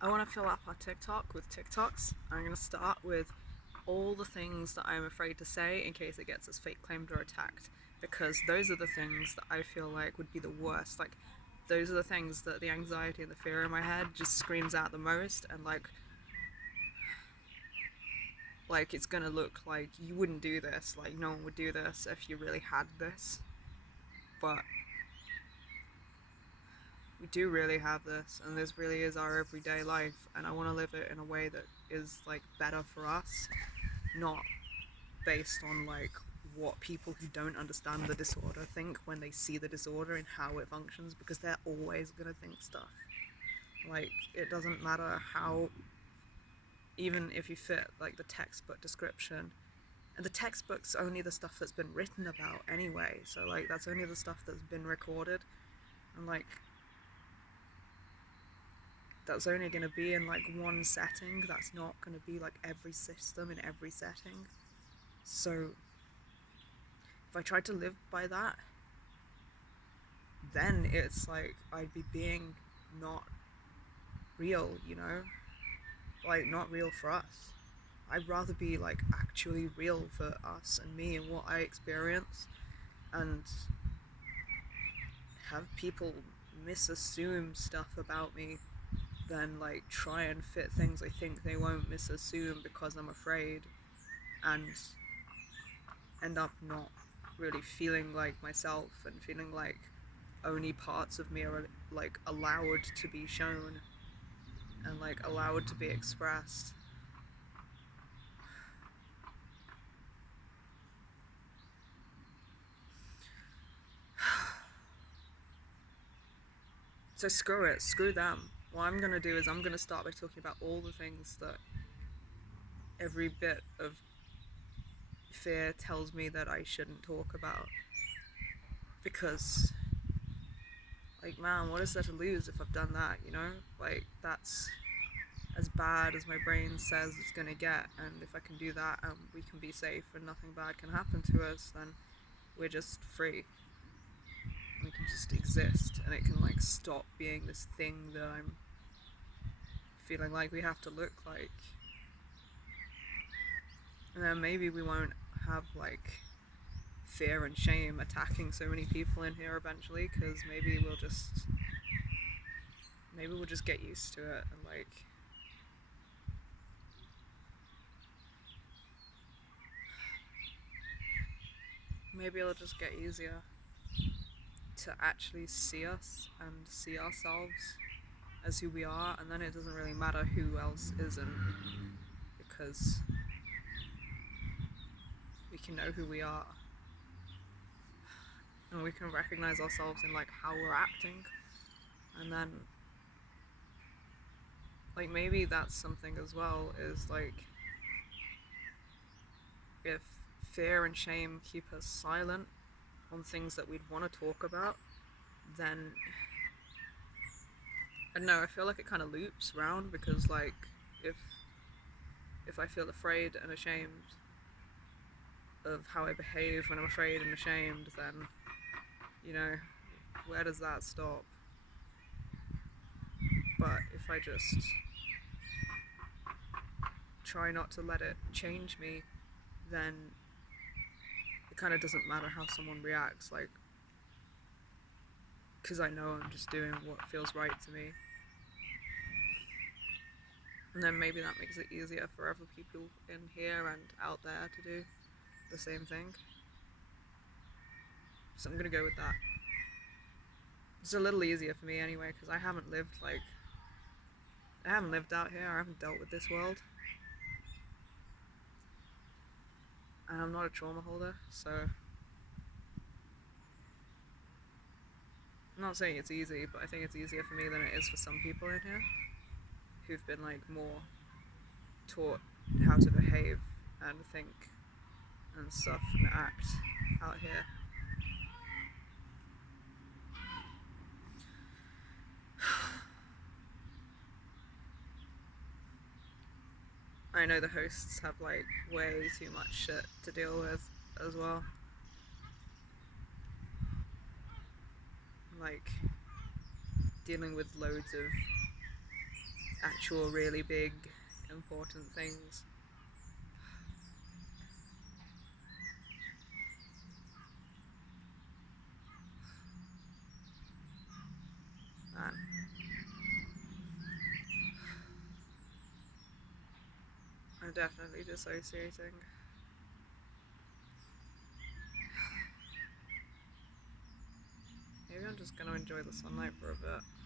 I want to fill up our TikTok with TikToks. I'm going to start with all the things that I'm afraid to say in case it gets us fake claimed or attacked. Because those are the things that I feel like would be the worst. Like, those are the things that the anxiety and the fear in my head just screams out the most. And like it's gonna look like you wouldn't do this. Like, no one would do this if you really had this. But we do really have this, and this really is our everyday life. And I want to live it in a way that is like better for us, not based on like what people who don't understand the disorder think when they see the disorder and how it functions, because they're always gonna think stuff. Like, it doesn't matter how, even if you fit like the textbook description, and the textbook's only the stuff that's been written about anyway, so like that's only the stuff that's been recorded, and like that's only going to be in like one setting. That's not going to be like every system in every setting. So if I tried to live by that, then it's like I'd be being not real, you know? Like, not real for us. I'd rather be like actually real for us and me and what I experience, and have people misassume stuff about me than like try and fit things I think they won't misassume because I'm afraid, and end up not really feeling like myself and feeling like only parts of me are like allowed to be shown and like allowed to be expressed. So screw it, screw them. What I'm gonna do is I'm gonna start by talking about all the things that every bit of fear tells me that I shouldn't talk about. Because, like, man, what is there to lose if I've done that, you know? Like, that's as bad as my brain says it's gonna get, and if I can do that and we can be safe and nothing bad can happen to us, then we're just free. We can just exist, and it can like stop being this thing that I'm feeling like we have to look like. And then maybe we won't have like fear and shame attacking so many people in here eventually, because maybe we'll just get used to it, and like maybe it'll just get easier to actually see us and see ourselves as who we are, and then it doesn't really matter who else isn't, because we can know who we are, and we can recognize ourselves in like how we're acting, and then like maybe that's something as well, is like if fear and shame keep us silent on things that we'd want to talk about, then I don't know, I feel like it kind of loops round, because like if if I feel afraid and ashamed of how I behave when I'm afraid and ashamed, then, you know, where does that stop? But if I just try not to let it change me, then it kind of doesn't matter how someone reacts, like, because I know I'm just doing what feels right to me. And then maybe that makes it easier for other people in here and out there to do the same thing. So I'm gonna go with that. It's a little easier for me anyway, because I haven't lived out here, I haven't dealt with this world, and I'm not a trauma holder, so I'm not saying it's easy, but I think it's easier for me than it is for some people in here who've been like more taught how to behave and think and stuff and act out here. I know the hosts have like way too much shit to deal with as well. Like dealing with loads of actual really big, important things. Man, I'm definitely dissociating. Maybe I'm just gonna enjoy the sunlight for a bit.